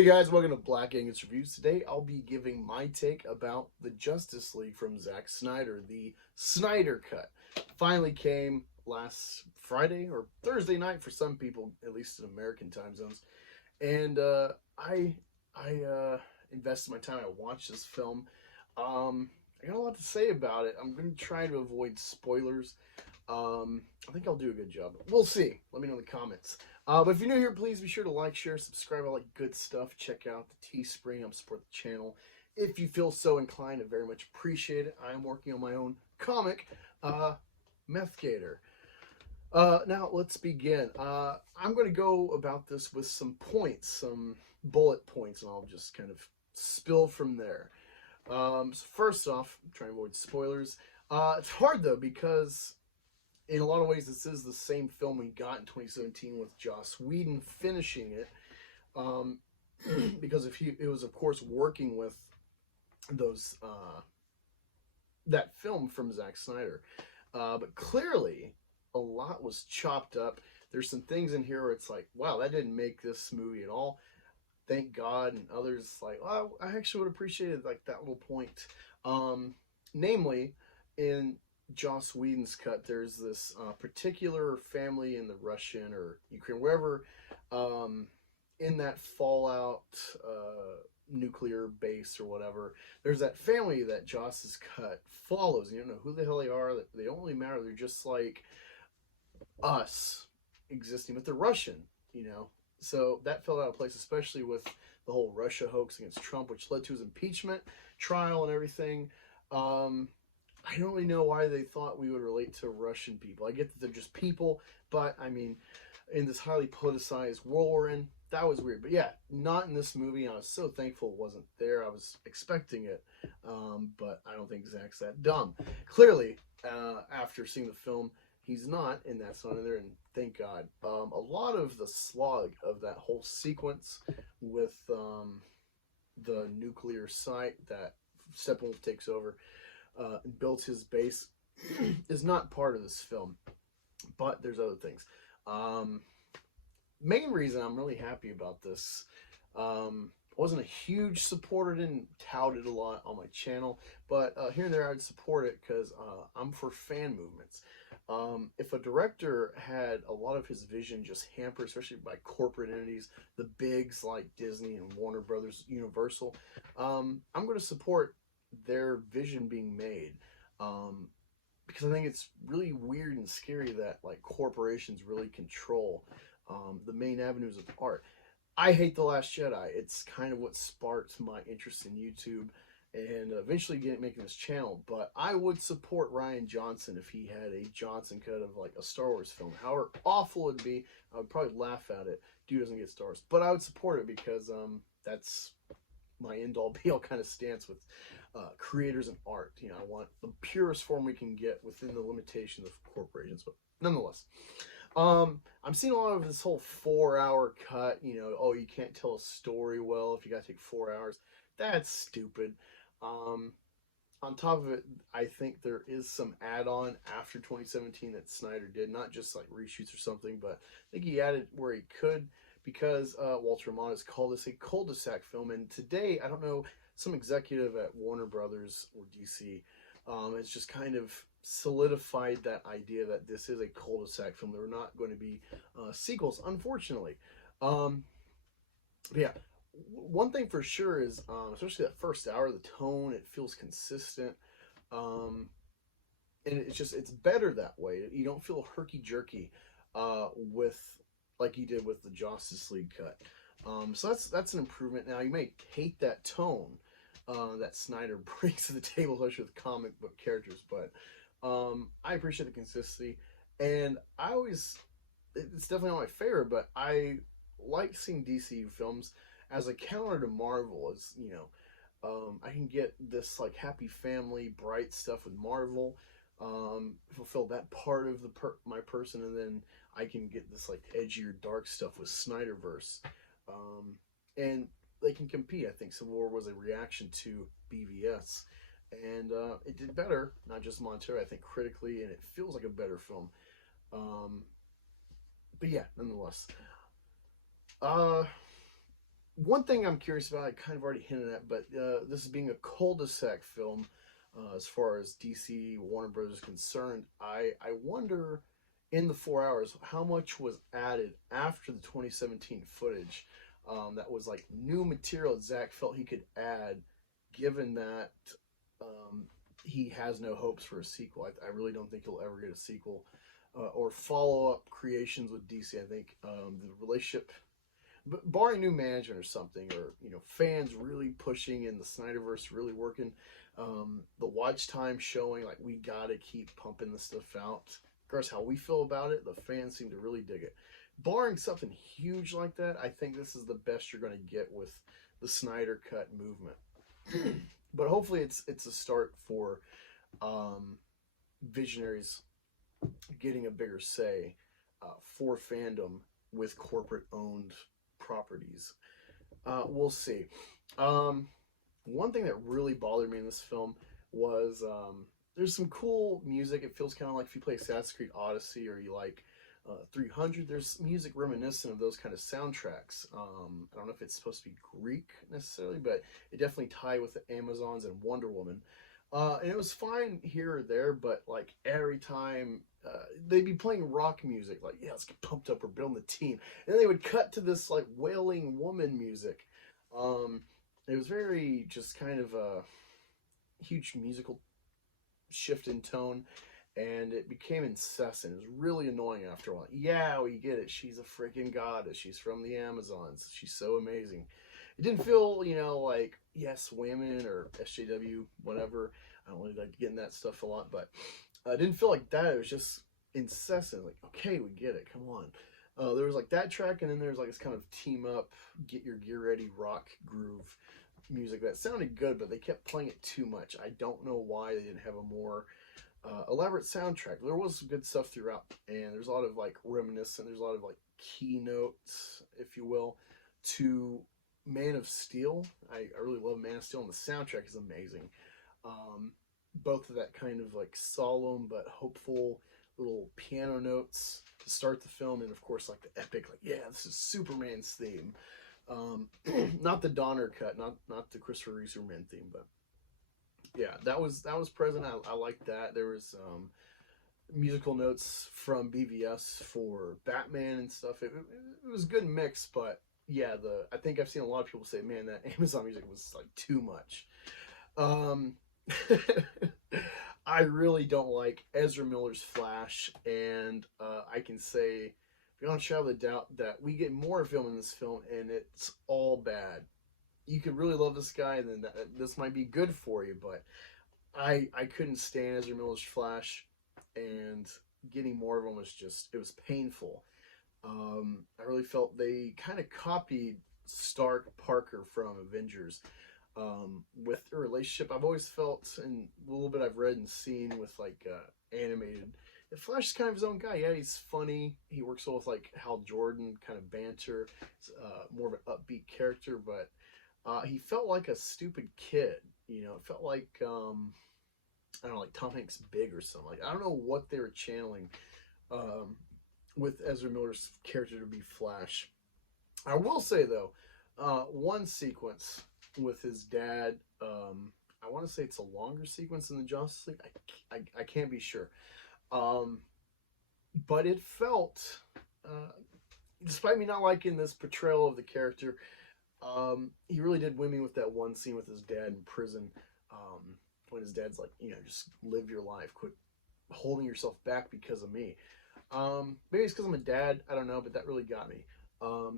Hey guys, welcome to Black Angus Reviews. Today I'll be giving my take about the Justice League from Zack Snyder. The Snyder Cut finally came last Friday or Thursday night for some people, at least in American time zones. And I invested my time. I watched this film. I got a lot to say about it. I'm going to try to avoid spoilers. I think I'll do a good job. We'll see. Let me know in the comments. But if you're new here, please be sure to like, share, subscribe. I like good stuff. Check out the Teespring. Help support the channel. If you feel so inclined, I very much appreciate it. I am working on my own comic, Meth Gator. Now, let's begin. I'm going to go about this with some points, some bullet points, and I'll just kind of spill from there. So first off, I'm trying to avoid spoilers. It's hard, though, because in a lot of ways, this is the same film we got in 2017 with Joss Whedon finishing it, because it was, of course, working with those that film from Zack Snyder. But clearly, a lot was chopped up. There's some things in here where it's like, wow, that didn't make this movie at all. Thank God. And others like, oh, I actually would appreciate like that little point. Namely, in Joss Whedon's cut, there's this particular family in the Russian or Ukraine, wherever, in that Fallout nuclear base or whatever. There's that family that Joss's cut follows. And you don't know who the hell they are. They don't really matter. They're just like us existing, but they're Russian, you know. So that fell out of place, especially with the whole Russia hoax against Trump, which led to his impeachment trial and everything. I don't really know why they thought we would relate to Russian people. I get that they're just people, but I mean, in this highly politicized world we're in, that was weird. But yeah, not in this movie. I was so thankful it wasn't there. I was expecting it, but I don't think Zack's that dumb. Clearly, after seeing the film, he's not, and that's not in there, and thank God. A lot of the slog of that whole sequence with the nuclear site that Steppenwolf takes over and builds his base is not part of this film, but there's other things. Main reason I'm really happy about this, wasn't a huge supporter, didn't tout it a lot on my channel, but here and there I'd support it because I'm for fan movements. If a director had a lot of his vision just hampered, especially by corporate entities, the bigs like Disney and Warner Brothers, Universal, I'm going to support their vision being made, because I think it's really weird and scary that like corporations really control the main avenues of art. I hate The Last Jedi. It's kind of what sparked my interest in YouTube and eventually making this channel. But I would support Rian Johnson if he had a Johnson cut of like a Star Wars film. However awful it'd be, I would probably laugh at it. Dude doesn't get Star Wars, but I would support it because that's my end-all be-all kind of stance with creators and art. You know, I want the purest form we can get within the limitations of corporations. But nonetheless, I'm seeing a lot of this whole 4-hour cut. You know, oh, you can't tell a story well if you got to take 4 hours. That's stupid. On top of it, I think there is some add-on after 2017 that Snyder did, not just like reshoots or something, but I think he added where he could, because Walter Amadas called this a cul-de-sac film. And today, I don't know, some executive at Warner Brothers or DC has just kind of solidified that idea that this is a cul-de-sac film. There are not going to be sequels, unfortunately. Yeah, one thing for sure is, especially that first hour, the tone, it feels consistent. And it's better that way. You don't feel herky-jerky with like you did with the Justice League cut. So that's an improvement. Now, you may hate that tone that Snyder brings to the table, especially with comic book characters, but I appreciate the consistency, and it's definitely not my favorite, but I like seeing DC films as a counter to Marvel. As you know, I can get this like happy family, bright stuff with Marvel, fulfill that part of my person, and then I can get this like edgier, dark stuff with Snyderverse, and they can compete. I think Civil War was a reaction to BVS, and it did better, not just monetarily, I think critically, and it feels like a better film. But yeah, nonetheless, One thing I'm curious about, I kind of already hinted at, but this is being a cul-de-sac film, as far as DC Warner Brothers is concerned. I wonder, in the 4 hours, how much was added after the 2017 footage, that was like new material that Zack felt he could add, given that um, he has no hopes for a sequel. I really don't think he'll ever get a sequel, or follow-up creations with DC. I think the relationship, barring new management or something, or fans really pushing and the Snyderverse really working, the watch time showing like we gotta keep pumping this stuff out. Of course, how we feel about it, the fans seem to really dig it. Barring something huge like that, I think this is the best you're going to get with the Snyder Cut movement. But hopefully, it's a start for visionaries getting a bigger say for fandom with corporate owned properties. We'll see. One thing that really bothered me in this film was there's some cool music. It feels kind of like if you play Assassin's Creed Odyssey, or you like 300. There's music reminiscent of those kind of soundtracks. I don't know if it's supposed to be Greek necessarily, but it definitely tied with the Amazons and Wonder Woman. And it was fine here or there, but like every time they'd be playing rock music, like, yeah, let's get pumped up, we're building the team. And then they would cut to this like wailing woman music. It was very just kind of a huge musical shift in tone, and it became incessant. It was really annoying after a while. Yeah, we get it. She's a freaking goddess. She's from the Amazons. She's so amazing. It didn't feel, like Yes Women or SJW, whatever. I don't really like getting that stuff a lot, but it didn't feel like that. It was just incessant. Like, okay, we get it. Come on. There was like that track, and then there's like this kind of team up, get your gear ready rock groove music that sounded good, but they kept playing it too much. I don't know why they didn't have a more elaborate soundtrack. There was some good stuff throughout, and there's a lot of like reminiscent, there's a lot of like keynotes, if you will, to Man of Steel. I really love Man of Steel, and the soundtrack is amazing. Both of that kind of like solemn but hopeful little piano notes to start the film, and of course like the epic, like, yeah, this is Superman's theme. Not the Donner cut, not the Christopher Reeve Superman theme, but yeah, that was present. I liked that. There was musical notes from BVS for Batman and stuff. It was a good mix, but yeah, I think I've seen a lot of people say, man, that Amazon music was like too much. I really don't like Ezra Miller's Flash, and I can say beyond a shadow of a doubt that we get more of him in this film, and it's all bad. You could really love this guy, and then this might be good for you, but I couldn't stand Ezra Miller's Flash, and getting more of him was just, it was painful. I really felt they kind of copied Stark Parker from Avengers with their relationship. I've always felt, and a little bit I've read and seen with like animated, the Flash is kind of his own guy. Yeah, he's funny. He works well with like Hal Jordan, kind of banter. More of an upbeat character, but he felt like a stupid kid. It felt like I don't know, like Tom Hanks Big or something. Like, I don't know what they were channeling with Ezra Miller's character to be Flash. I will say though, one sequence with his dad. I want to say it's a longer sequence than the Justice League. I can't be sure. But it felt, despite me not liking this portrayal of the character, he really did win me with that one scene with his dad in prison, when his dad's like, just live your life, quit holding yourself back because of me. Maybe it's because I'm a dad, I don't know, but that really got me.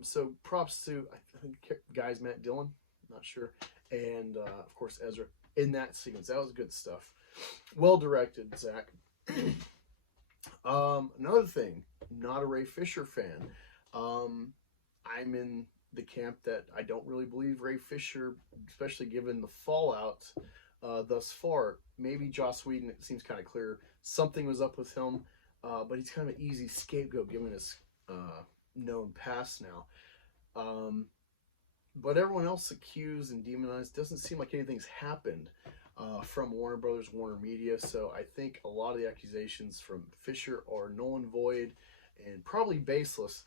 So props to, I think the guy's Matt Dillon, not sure, and of course Ezra in that sequence. That was good stuff. Well directed, Zach. Another thing, not a Ray Fisher fan. I'm in the camp that I don't really believe Ray Fisher, especially given the fallout thus far. Maybe Joss Whedon, it seems kind of clear something was up with him, but he's kind of an easy scapegoat given his known past now. But everyone else accused and demonized, doesn't seem like anything's happened from Warner Brothers, Warner Media. So I think a lot of the accusations from Fisher are null and void and probably baseless.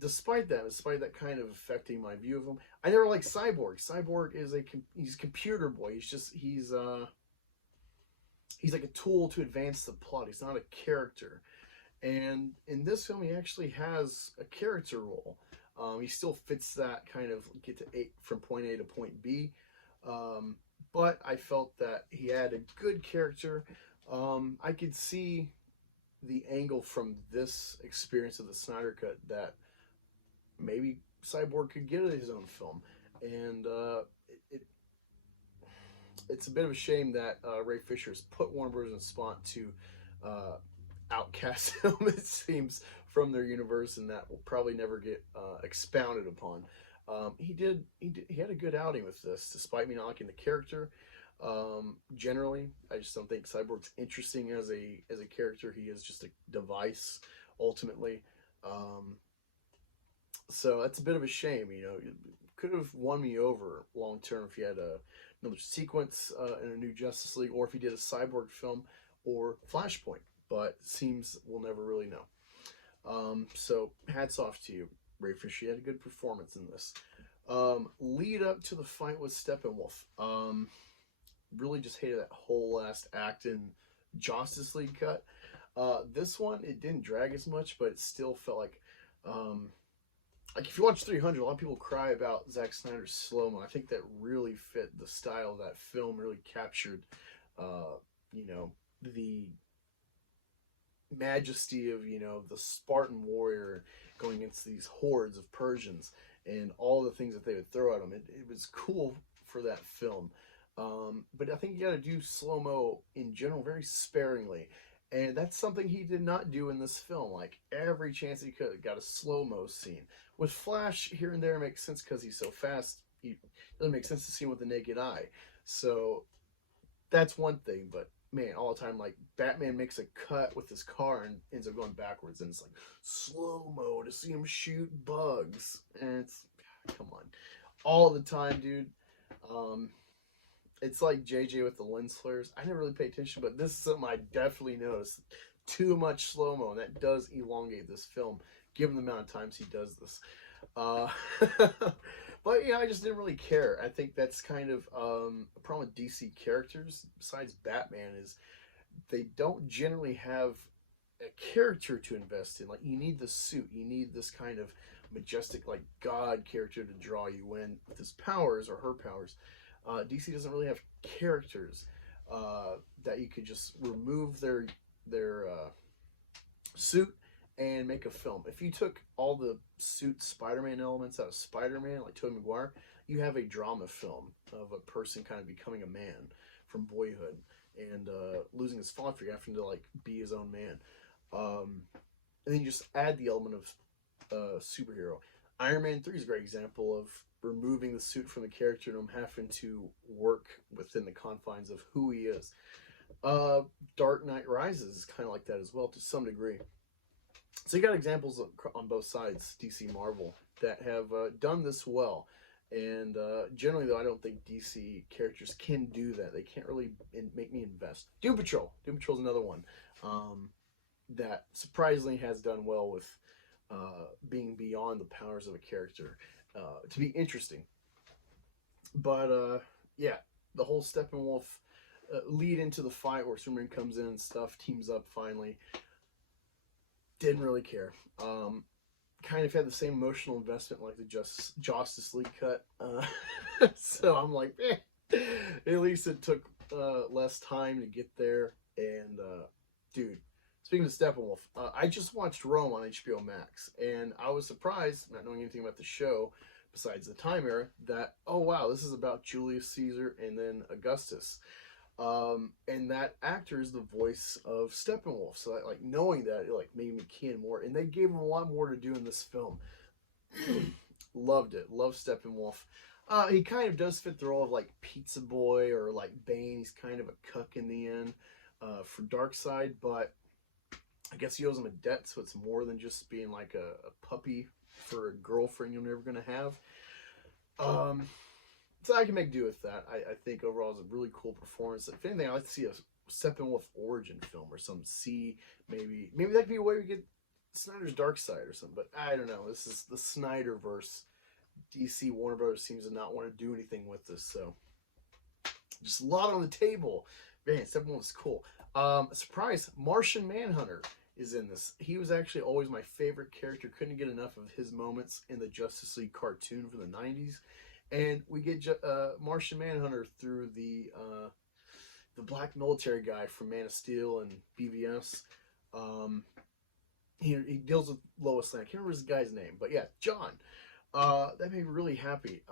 despite that kind of affecting my view of him, I never liked Cyborg. Cyborg is he's a computer boy. He's like a tool to advance the plot. He's not a character. And in this film, he actually has a character role. He still fits that kind of get to from point A to point B. But I felt that he had a good character. I could see the angle from this experience of the Snyder Cut that maybe Cyborg could get his own film. And it's a bit of a shame that Ray Fisher has put Warner Bros. In spot to outcast him, it seems, from their universe, and that will probably never get expounded upon. He had a good outing with this, despite me not liking the character. Generally, I just don't think Cyborg's interesting as a character. He is just a device, ultimately. So that's a bit of a shame. You know, it could have won me over long term if he had another sequence in a new Justice League, or if he did a Cyborg film or Flashpoint. But it seems we'll never really know. So hats off to you, Ray Fisher. You had a good performance in this. Lead up to the fight with Steppenwolf. Really just hated that whole last act in Justice League cut. This one, it didn't drag as much, but it still felt like if you watch 300, a lot of people cry about Zack Snyder's slow-mo. I think that really fit the style of that film, really captured, you know, the majesty of, you know, the Spartan warrior going against these hordes of Persians and all the things that they would throw at him. It was cool for that film. But I think you got to do slow-mo in general very sparingly. And that's something he did not do in this film. Like, every chance he could, got a slow-mo scene. With Flash, here and there makes sense because he's so fast. It doesn't make sense to see him with the naked eye. So, that's one thing. But, man, all the time, like, Batman makes a cut with his car and ends up going backwards. And it's like, slow-mo to see him shoot bugs. And it's, come on. All the time, dude. It's like JJ with the lens flares. I never really pay attention, but this is something I definitely noticed. Too much slow-mo, and that does elongate this film, given the amount of times he does this. But, yeah, I just didn't really care. I think that's kind of a problem with DC characters, besides Batman, is they don't generally have a character to invest in. Like, you need the suit. You need this kind of majestic, like, God character to draw you in with his powers or her powers. DC doesn't really have characters that you could just remove their suit and make a film. If you took all the suit Spider-Man elements out of Spider-Man, like Tobey Maguire, you have a drama film of a person kind of becoming a man from boyhood and losing his father figure, having to like be his own man. And then you just add the element of superhero. Iron Man 3 is a great example of removing the suit from the character and him having to work within the confines of who he is. Dark Knight Rises is kind of like that as well, to some degree. So you got examples on both sides, DC Marvel, that have done this well. And generally, though, I don't think DC characters can do that. They can't really make me invest. Doom Patrol. Doom Patrol is another one that surprisingly has done well with being beyond the powers of a character to be interesting. But yeah, the whole Steppenwolf lead into the fight where Superman comes in and stuff, teams up finally. Didn't really care. Kind of had the same emotional investment like the Justice League cut. So I'm like, at least it took less time to get there. And dude, speaking of Steppenwolf, I just watched Rome on HBO Max, and I was surprised, not knowing anything about the show besides the time era, that, oh wow, this is about Julius Caesar and then Augustus. And that actor is the voice of Steppenwolf. So like knowing that, it like made me key in more. And they gave him a lot more to do in this film. Loved it. Loved Steppenwolf. He kind of does fit the role of like Pizza Boy or like Bane. He's kind of a cuck in the end for Darkseid, but I guess he owes him a debt, so it's more than just being like a puppy for a girlfriend you're never going to have. So I can make do with that. I think overall it's a really cool performance. If anything, I'd like to see a Steppenwolf origin film or some maybe that could be a way we get Snyder's Dark Side or something. But I don't know. This is the Snyderverse. DC Warner Brothers seems to not want to do anything with this, so just a lot on the table. Man, step one was cool. Surprise, Martian Manhunter is in this. He was actually always my favorite character. Couldn't get enough of his moments in the Justice League cartoon from the 90s. And we get Martian Manhunter through the black military guy from Man of Steel and BVS. He deals with Lois Lane. I can't remember this guy's name, but yeah, John. That made me really happy.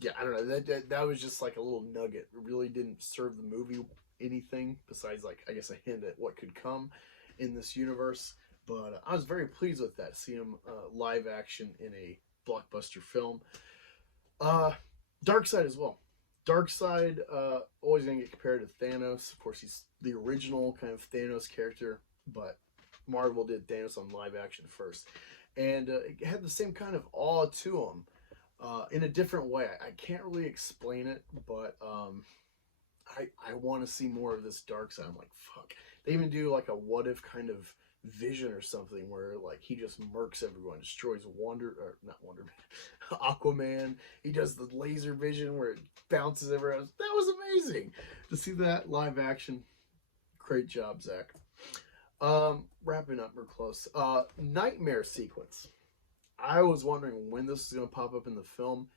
Yeah, I don't know. That was just like a little nugget. It really didn't serve the movie anything besides, like, I guess a hint at what could come in this universe. But I was very pleased with that. See him live action in a blockbuster film. Darkseid as well. Darkseid always gonna get compared to Thanos. Of course, he's the original kind of Thanos character, but Marvel did Thanos on live action first, and it had the same kind of awe to him in a different way. I can't really explain it, but I want to see more of this Darkseid. I'm like, fuck. They even do like a what if kind of vision or something where like he just murks everyone, destroys Aquaman. He does the laser vision where it bounces everywhere. That was amazing to see that live action. Great job, Zach. Wrapping up, we're close. Nightmare sequence. I was wondering when this was going to pop up in the film,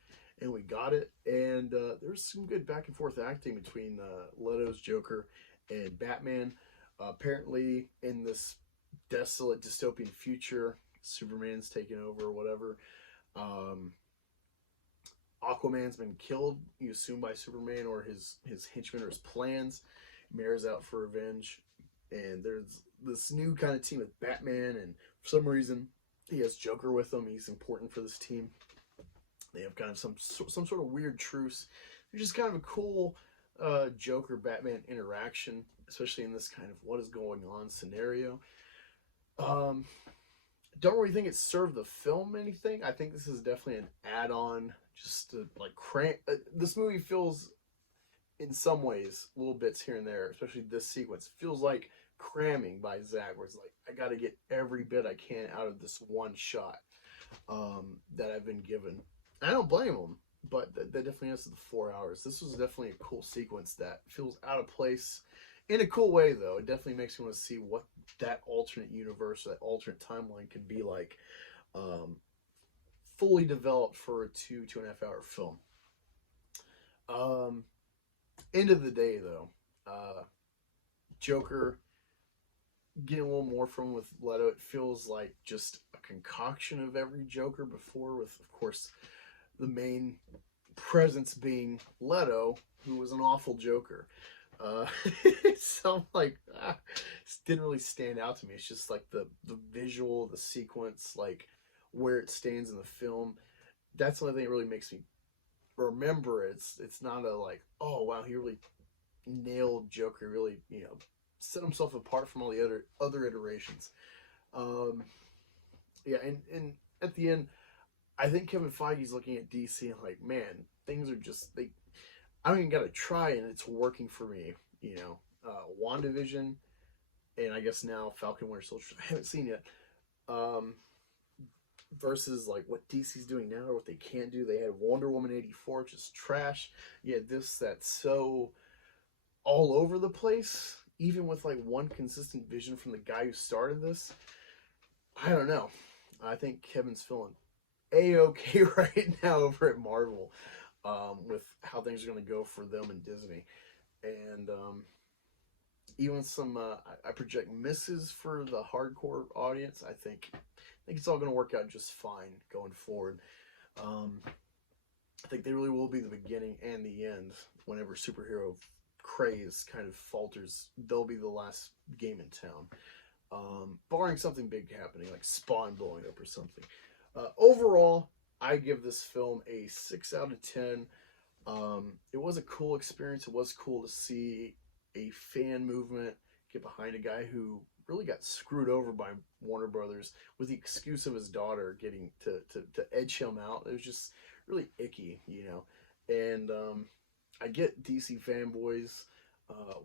and we got it. And there's some good back and forth acting between Leto's Joker and Batman. Apparently, in this desolate dystopian future, Superman's taken over or whatever. Aquaman's been killed, you assume, by Superman or his henchmen or his plans. Mara's out for revenge. And there's this new kind of team with Batman, and for some reason, he has Joker with him. He's important for this team. They have kind of some sort of weird truce. It's just kind of a cool Joker-Batman interaction, especially in this kind of what is going on scenario. Don't really think it served the film anything. I think this is definitely an add-on, just to like crank. This movie feels, in some ways, little bits here and there, especially this sequence, feels like cramming by Zack, where it's like, I got to get every bit I can out of this one shot that I've been given. I don't blame him, but that definitely has the 4 hours. This was definitely a cool sequence that feels out of place in a cool way, though. It definitely makes me want to see what that alternate universe, that alternate timeline could be like, fully developed for a 2.5 hour film. End of the day, though, Joker, getting a little more from with Leto. It feels like just a concoction of every Joker before, with, of course, the main presence being Leto, who was an awful Joker. So like, it didn't really stand out to me. It's just like the visual, the sequence, like where it stands in the film. That's the only thing that really makes me remember it. It's not a like, oh wow, he really nailed Joker, really, set himself apart from all the other iterations. Yeah, and at the end, I think Kevin Feige's looking at DC and like, man, things are just, I don't even got to try and it's working for me. WandaVision, and I guess now Falcon Winter Soldier, I haven't seen yet. Versus like what DC's doing now or what they can't do. They had Wonder Woman 84, which is trash. Yeah, that's so all over the place, even with like one consistent vision from the guy who started this. I don't know. I think Kevin's feeling A-okay right now over at Marvel, with how things are going to go for them and Disney. And even some, I project misses for the hardcore audience. I think it's all going to work out just fine going forward. I think they really will be the beginning and the end. Whenever superhero craze kind of falters, they'll be the last game in town. Barring something big happening, like Spawn blowing up or something. Overall, I give this film a 6 out of 10. It was a cool experience. It was cool to see a fan movement get behind a guy who really got screwed over by Warner Brothers with the excuse of his daughter getting to edge him out. It was just really icky, And I get DC fanboys.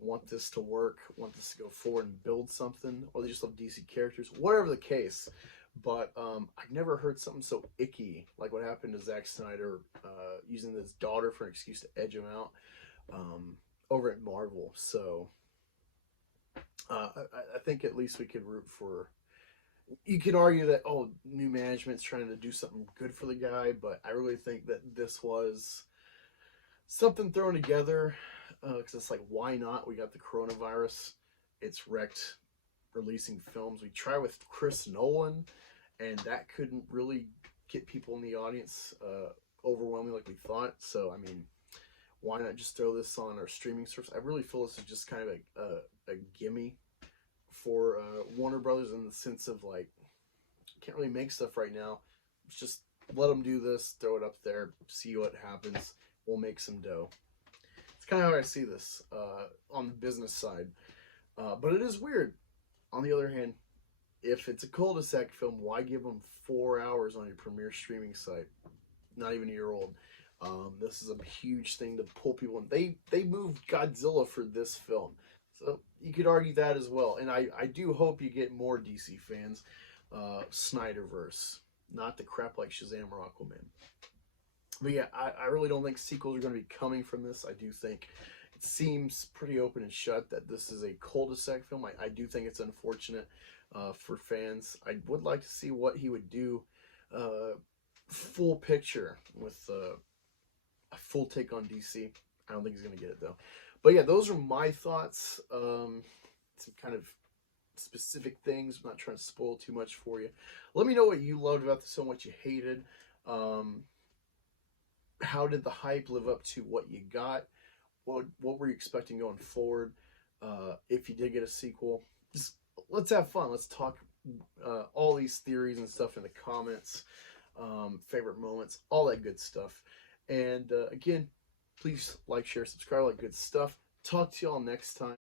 want this to work, want this to go forward and build something, or they just love DC characters, whatever the case. But I've never heard something so icky like what happened to Zack Snyder using his daughter for an excuse to edge him out over at Marvel. So I think at least we could root for. You could argue that, oh, new management's trying to do something good for the guy, but I really think that this was something thrown together because it's like, why not? We got the coronavirus. It's wrecked releasing films. We try with Chris Nolan, and that couldn't really get people in the audience overwhelming like we thought. So, I mean, why not just throw this on our streaming service? I really feel this is just kind of a gimme for Warner Brothers, in the sense of like, can't really make stuff right now. Let's just let them do this, throw it up there, see what happens. We'll make some dough. It's kind of how I see this on the business side. But it is weird. On the other hand, if it's a cul-de-sac film, why give them 4 hours on your premier streaming site? Not even a year old. This is a huge thing to pull people in. They moved Godzilla for this film. So you could argue that as well. And I do hope you get more DC fans. Snyderverse. Not the crap like Shazam or Aquaman. But yeah, I really don't think sequels are going to be coming from this. I do think it seems pretty open and shut that this is a cul-de-sac film. I do think it's unfortunate for fans. I would like to see what he would do full picture with a full take on DC. I don't think he's going to get it though. But yeah, those are my thoughts. Some kind of specific things. I'm not trying to spoil too much for you. Let me know what you loved about this film, what you hated. How did the hype live up to what you got? What were you expecting going forward? If you did get a sequel, just let's have fun. Let's talk all these theories and stuff in the comments. Favorite moments, all that good stuff. And again, please like, share, subscribe, all that good stuff. Talk to y'all next time.